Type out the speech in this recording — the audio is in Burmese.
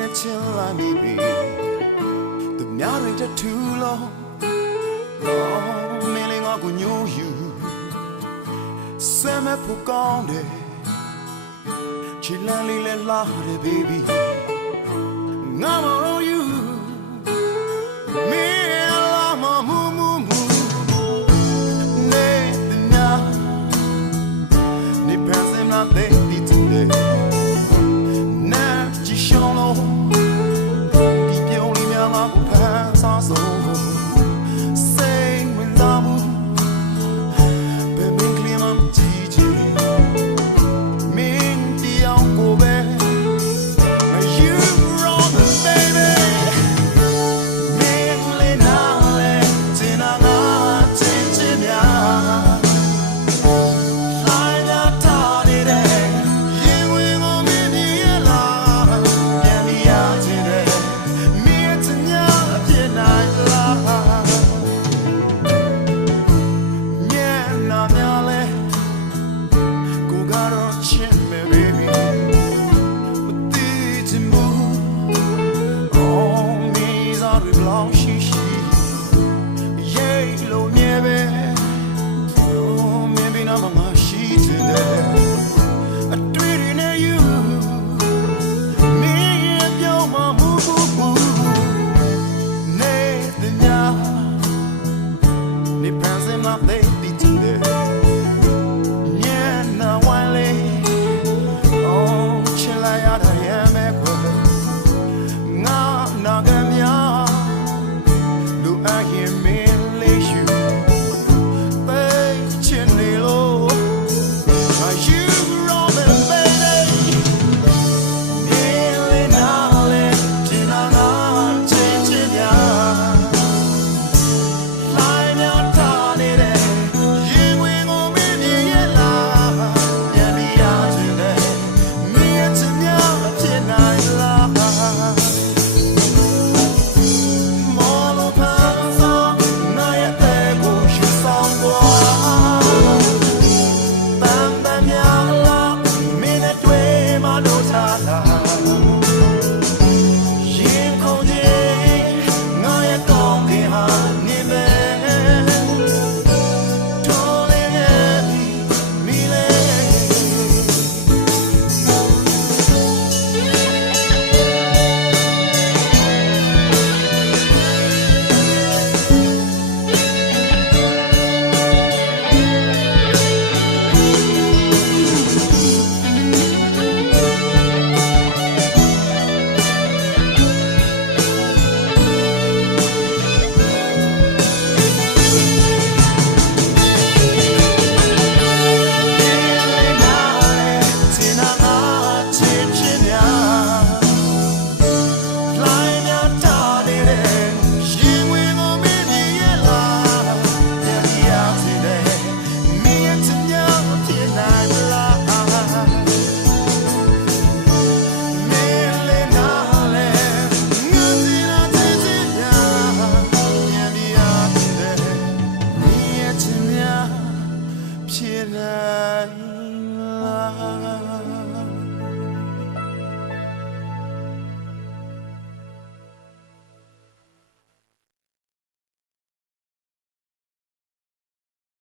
နဲ့ချင်းလာနေပြီသူများတွေတထူလို့တော့မင်းလေးငါကိုညိုယူဆမ်းမဖို့ကောင်းတယ်ချီလန်လေးလဲလာတယ် baby ငါမလို့ you မင်းလာမမူမူမူနေတနာနေပန်းစမ်းလာတဲ့ ผู้เธอซอสู